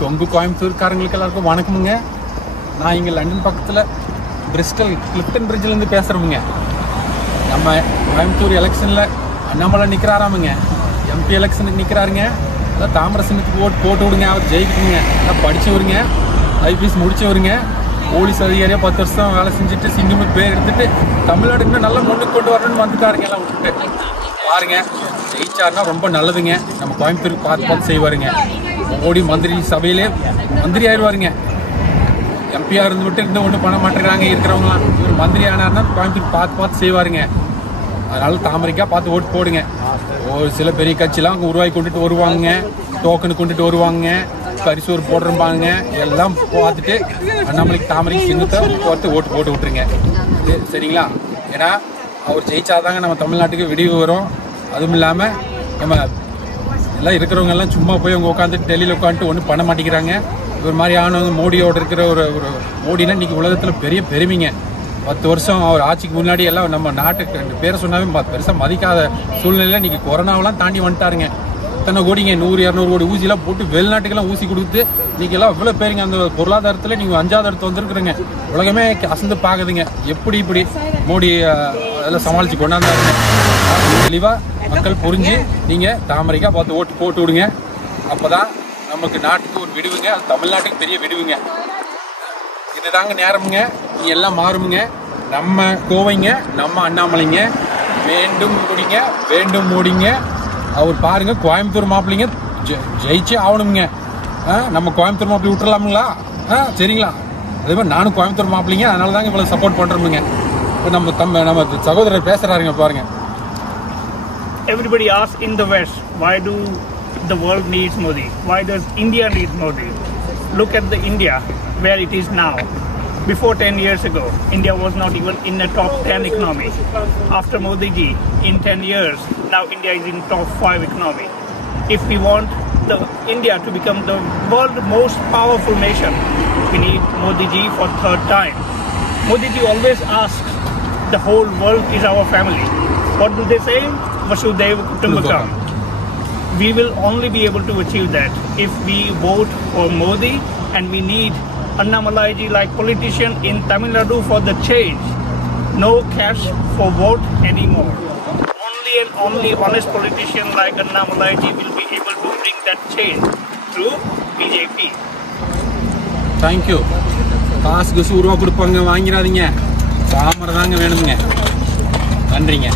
கொங்கு கோயம்புத்தூர்காரங்களுக்கு எல்லாருக்கும் வணக்கமுங்க. நான் இங்கே லண்டன் பக்கத்தில் பிரிஸ்டல் கிளிப்டன் பிரிட்ஜிலேருந்து பேசுகிறோமுங்க. நம்ம கோயம்புத்தூர் எலெக்ஷனில் அண்ணாமலை நிற்கிறாராமுங்க, எம்பி எலெக்ஷனுக்கு நிற்கிறாருங்க. அதான் தாமரசனுக்கு போட்டு விடுங்க, அவர் ஜெயிக்கணுங்க. அதான் படித்தவருங்க, ஐபிஎஸ் முடித்தவருங்க, போலீஸ் அதிகாரியாக 10 வருஷம் வேலை செஞ்சுட்டு சிங்கமுக்கு பேர் எடுத்துட்டு தமிழ்நாடு இன்னும் நல்லா முன்னுக்கு கொண்டு வரணும்னு வந்துட்டாருங்க. எல்லாம் விட்டுட்டு பாருங்க, ஜெயிச்சாருன்னா ரொம்ப நல்லதுங்க. நம்ம கோயம்புத்தூருக்கு பார்த்து செய்வாருங்க. மோடி மந்திரி சபையிலே மந்திரி ஆயிடுவாருங்க. எம்பியாக இருந்து விட்டு இன்னும் ஒன்றும் பண்ண மாட்டேங்கிறாங்க இருக்கிறவங்களாம். இவர் மந்திரி ஆனார்னா கோயம்புத்தூர் பார்த்து செய்வாருங்க. அதனால தாமரைக்காக பார்த்து ஓட்டு போடுங்க. ஒரு சில பெரிய கட்சியெல்லாம் அங்கே உருவாக்கி கொண்டுட்டு வருவாங்க, டோக்கனு கொண்டுட்டு வருவாங்க, பரிசோறு போடுறப்பாங்க. எல்லாம் பார்த்துட்டு அண்ணாமலைக்கு தாமரைக்கு சின்னத்தை பார்த்து ஓட்டு போட்டு விட்டுருங்க. சரிங்களா? ஏன்னா அவர் ஜெயிச்சாதாங்க நம்ம தமிழ்நாட்டுக்கு விடிவு வரும். அதுவும் இல்லாமல் நம்ம எல்லாம் இருக்கிறவங்க எல்லாம் சும்மா போய் அவங்க உட்காந்துட்டு டெல்லியில் உட்காந்துட்டு ஒன்றும் பண்ண மாட்டேங்கிறாங்க. இவர் மாதிரி ஆனவங்க மோடியோட இருக்கிற ஒரு மோடினா இன்னைக்கு உலகத்தில் பெரிய பெருமைங்க. 10 வருஷம் அவர் ஆட்சிக்கு முன்னாடி எல்லாம் நம்ம நாட்டுக்கு 2 பேரை சொன்னாவே பெருசாக மதிக்காத சூழ்நிலையில் இன்னைக்கு கொரோனாவெல்லாம் தாண்டி வந்துட்டாருங்க. இத்தனை கோடிங்க 100-200 கோடி ஊசியெல்லாம் போட்டு வெளிநாட்டுக்கெல்லாம் ஊசி கொடுத்து இன்னைக்கு எல்லாம் இவ்வளோ பேருங்க. அந்த பொருளாதாரத்தில் நீங்கள் 5வது இடத்து வந்துருக்குறீங்க. உலகமே அசந்து பார்க்குதுங்க. எப்படி இப்படி மோடி அதெல்லாம் சமாளித்து கொண்டாந்தாருங்க. தெளிவாக மக்கள் புரிஞ்சு நீங்கள் தாமரைக்காக பார்த்து ஓட்டு போட்டு விடுங்க. அப்போ தான் நமக்கு நாட்டுக்கு ஒரு விடுவுங்க, அது தமிழ்நாட்டுக்கு பெரிய விடுவுங்க. இதுதாங்க நேரமுங்க. நீ எல்லாம் மாறுமுங்க. நம்ம கோவைங்க, நம்ம அண்ணாமலைங்க. வேண்டும் முடிங்க, வேண்டும் மூடிங்க. அவர் பாருங்க, கோயம்புத்தூர் மாப்பிள்ளைங்க ஜெயிச்சே ஆகணுங்க. நம்ம கோயம்புத்தூர் மாப்பிள்ளை விட்டுறலாமுங்களா? சரிங்களா? அதே மாதிரி நானும் கோயம்புத்தூர் மாப்பிள்ளைங்க, அதனால தாங்க இவ்வளோ சப்போர்ட் பண்ணுறோமுங்க. இப்போ நம்ம சகோதரர் பேசுகிறாருங்க பாருங்க. Everybody asks in the West, why do the world needs Modi? Why does India need Modi? Look at the India where it is now. Before 10 years ago, India was not even in the top 10 economy. After Modi ji, in 10 years, now India is in top 5 economy. If we want India to become the world's most powerful nation, we need Modi ji for 3rd time. Modi ji always asks, the whole world is our family. What do they say? Vasudhaiva Kutumbakam. We will only be able to achieve that if we vote for Modi, and we need Annamalai ji like politician in Tamil Nadu for the change. No cash for vote anymore. Only and only honest politician like Annamalai ji will be able to bring that change through BJP. Thank you. காசு ரூபா கொடுப்பாங்க, வாங்கிடாதீங்க. தாமரை தாங்க வேணுங்க. நன்றிங்க.